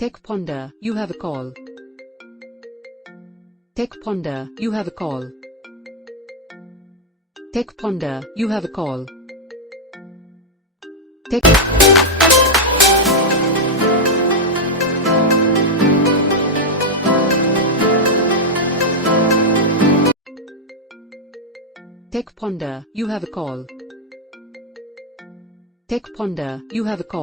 Techponder, you have a call. Techponder, you have a call. Techponder, you have a call. Tech Techponder, you have a call. Techponder, you have a call.